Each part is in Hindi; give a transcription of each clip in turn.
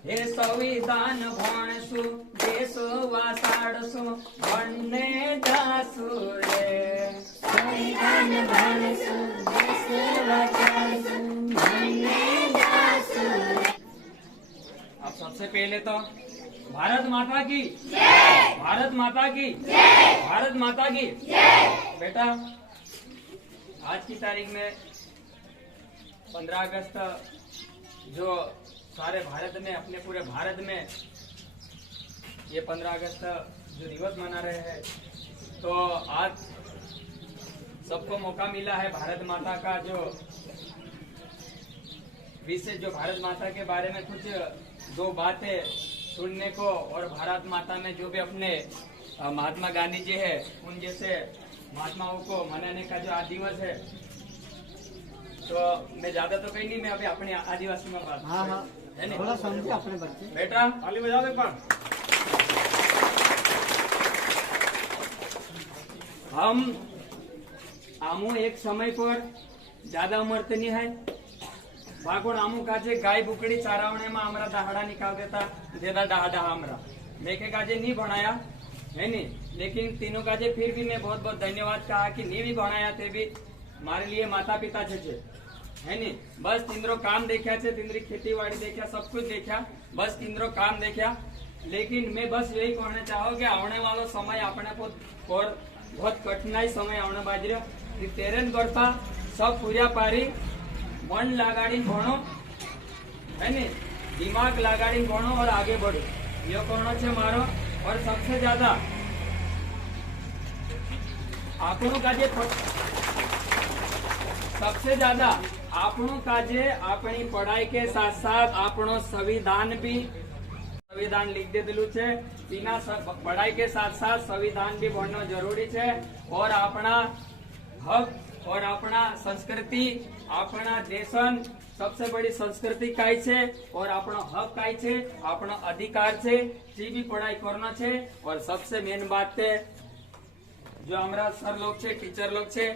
हे संविधान भणसु देश वासाडसु भणने जासु रे संविधान भणसु देश वासाडसु भणने जासु रे। अब सबसे पहले तो भारत माता की जय, भारत माता की जय, भारत माता की जय। बेटा आज की तारीख में 15 अगस्त जो सारे भारत में अपने पूरे भारत में ये 15 अगस्त जो दिवस मना रहे हैं, तो आज सबको मौका मिला है भारत माता का जो विषय, जो भारत माता के बारे में कुछ दो बातें सुनने को, और भारत माता में जो भी अपने महात्मा गांधी जी है उन जैसे महात्माओं को मनाने का जो आज दिवस है, तो मैं ज्यादा तो कहीं नहीं, मैं अभी अपने आदिवासी में बात है नहीं? थोड़ा समझे अपने बच्चे। बेटा ताली बजा दे पर। हम आमू एक समय पर ज्यादा उम्र तो नहीं है बाकोड़ आमू काजे गाय बुकड़ी चारावने में हमारा दहाड़ा निकाल देता दहा हमारा लेके काजे नहीं बनाया है नहीं, लेकिन तीनों काजे फिर भी मैं बहुत बहुत धन्यवाद कहा कि नहीं भी बनाया थे भी मारे लिए माता पिता छे है नहीं, बस तीनरो काम देखा छे, तीनरी खेती बाड़ी देखा, सब कुछ देखा, बस तीनरो काम देखा। लेकिन मैं बस यही कहना चाहूँ कि आने वाला समय अपने को और बहुत कठिनाई समय आने बाजरे तेरन करता सब पूरा पारी मन लगाड़ी भणो है नहीं, दिमाग लगाड़ी भणो और आगे बढ़ो, ये कहना छे मारो। और सबसे ज्यादा આપણું કાજે सबसे ज्यादा આપણું काजे अपनी पढ़ाई के साथ साथ આપણો संविधान भी संविधान लिख दे दिलू छे, बिना पढ़ाई के साथ साथ संविधान भी पढ़ना जरूरी है। और अपना हक और अपना संस्कृति अपना देशन सबसे बड़ी संस्कृति काई छे और अपना हक काई छे, अपना अधिकार छे, जी भी पढ़ाई करना छे। और सबसे मेन बात है जो हमारा सर लोग छे, टीचर लोग छे,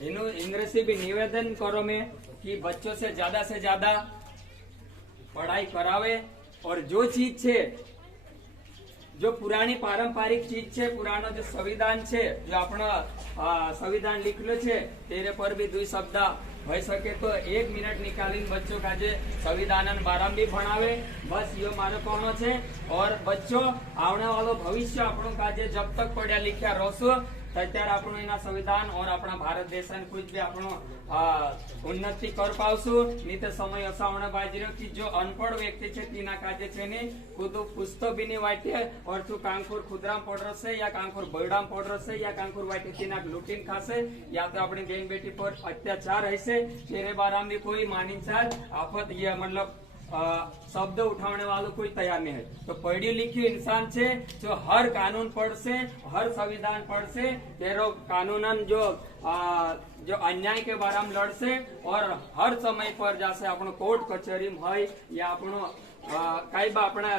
इन्हों इंग्लिश भी निवेदन करो में कि बच्चों से ज्यादा पढ़ाई करावे। और जो चीज छे जो पुरानी पारंपरिक चीज छे, पुरानो जो संविधान छे, जो अपना संविधान लिखलो छे तेरे पर भी 2 शब्द हो सके तो 1 मिनट निकालीने बच्चों का जे संविधान बाराम भी भणावे, बस यो मारो कहनो छे। और बच्चों आने वालो भविष्य आपणो काजे जब तक पढ़ा लिख्या रहशो त्यारे आपणो एना संविधान और अपना भारत देश कुछ भी आपणो उन्नति कर पावशु। नहीं तो समय ऐसा होने बाजरो कि जो अनपढ़ व्यक्ति छे तीना काजे छे ने खुद पुस्तो भी नहीं वाटे और तू कांकुर खुदराम पड़ रहे या कांकुर बरडाम पड़ रहे या कांकुर वाटे तीना लूटीन खासे या तो अपनी बहन बेटी पर अत्याचार है तेरे बाराम भी कोई मानी चाल आफत ये मतलब शब्द उठाने वालों कोई तैयार नहीं है। तो पढ़ी लिखी इंसान छे जो हर कानून पढ़से, हर संविधान पढ़से, तेरो कानूनन जो अन्याय के बारे में लड़से और हर समय पर जैसे अपनो कोर्ट कचहरी में है या अपनो कई बा अपना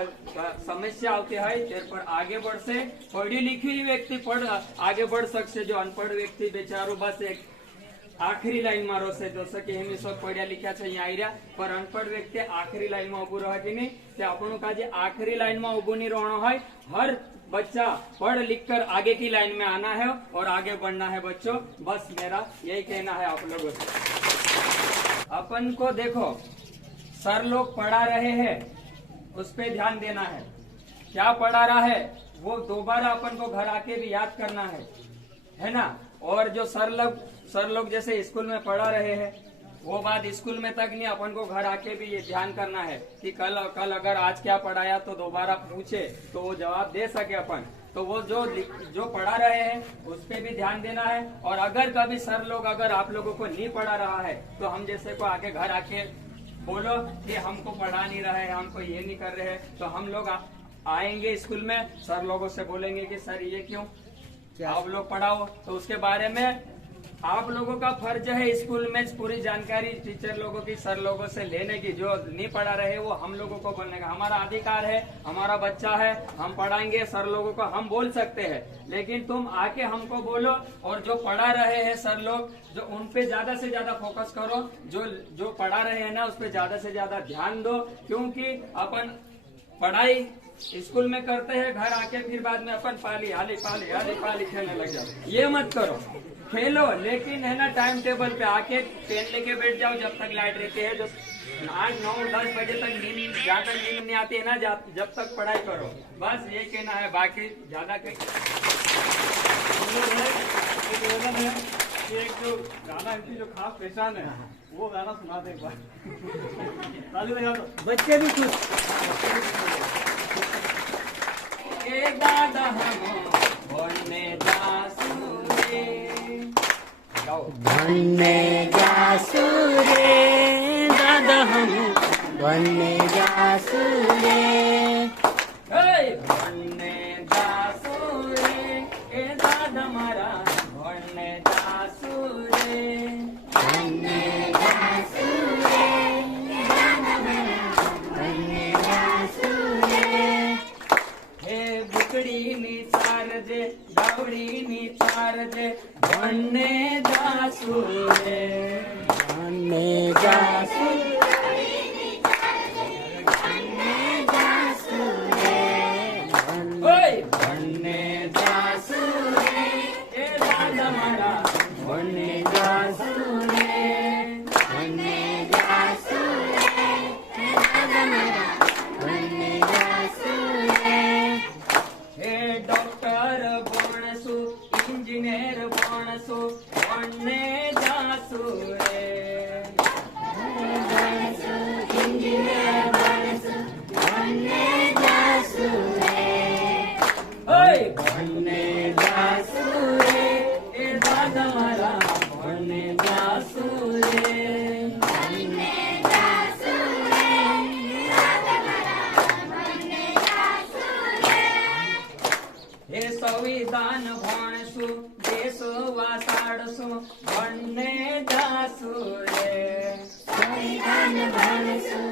समस्या आती है तेरे पर आगे बढ़से। पढ़ी लिखी व्यक्ति आगे बढ़ सकते, जो अनपढ़ व्यक्ति बेचारो बस एक आखिरी लाइन में रोसे जैसे कि हम सब पढ़िया लिखा छे यहाँ आई रहा, पर अनपढ़ व्यक्ति आखिरी लाइन में उभू रहे नहीं, आपनो का जे आखिरी लाइन में उभू नहीं रहना है। हर बच्चा पढ़ लिख कर आगे की लाइन में आना है और आगे बढ़ना है बच्चों, बस मेरा यही कहना है आप लोगों से। अपन को देखो सर लोग पढ़ा रहे हैं उस पे ध्यान देना है, क्या पढ़ा रहा है वो दोबारा अपन को घर आके भी याद करना है ना। और जो सर लोग जैसे स्कूल में पढ़ा रहे हैं वो बात स्कूल में तक नहीं, अपन को घर आके भी ये ध्यान करना है कि कल अगर आज क्या पढ़ाया तो दोबारा पूछे तो वो जवाब दे सके अपन। तो वो जो पढ़ा रहे हैं उस पे भी ध्यान देना है। और अगर कभी सर लोग अगर आप लोगों को नहीं पढ़ा रहा है तो हम जैसे को आके घर आके बोलो कि हमको पढ़ा नहीं रहा है, हमको ये नहीं कर रहे हैं, तो हम लोग आएंगे स्कूल में, सर लोगों से बोलेंगे कि सर ये क्यों आप लोग पढ़ाओ। तो उसके बारे में आप लोगों का फर्ज है स्कूल में पूरी जानकारी टीचर लोगों की, सर लोगों से लेने की। जो नहीं पढ़ा रहे वो हम लोगों को बोलने का हमारा अधिकार है, हमारा बच्चा है, हम पढ़ाएंगे। सर लोगों को हम बोल सकते हैं, लेकिन तुम आके हमको बोलो। और जो पढ़ा रहे हैं सर लोग, जो उन पे ज्यादा से ज्यादा फोकस करो, जो पढ़ा रहे हैं ना उस पे ज्यादा से ज्यादा ध्यान दो, क्योंकि अपन पढ़ाई स्कूल में करते हैं, घर आके फिर बाद में अपन पाली आली पाली आली पाली खेलने लग जाओ। ये मत करो, खेलो लेकिन है ना टाइम टेबल पे आके पेन लेके बैठ जाओ जब तक लाइट रहती है। जो 8, 9, 10 बजे तक नींद ज्यादा नींद नहीं आती है ना, जब तक पढ़ाई करो। बस ये कहना है, बाकी ज्यादा कहीं एक जो गाना इनकी जो खास पहचान है वो गाना सुना दे एक बार। ताली बजा दो। बच्चे भी खुश। ए दादा हम बोलने जासू रे, गाओ। बनने जासू रे दादा हम बनने जासू रे। भणने जासू रे ए दादा मारा भणने जासू रे। बनने जासू रे दादा मारा बनने जासू रे। हे बुकड़ी नी चारजे गावड़ी नी चारजे भणने जासू रे। बनने जासू भणने जासू रे ए दादा मारा भणने जासू रे। बनने जासू रे दादा मारा बनने जासू रे। हे डॉक्टर बनसू इंजीनियर बनसू भणने जासू रे। इंजीनियर बनसू बनने जासू रे। भणने जासू रे ए दादा मारा भणने जासू रे। बनने जासू रे दादा मारा बनने जासू रे। हे संविधान भणसू देश वासाडसू भणने जासू रे। संविधान बनसू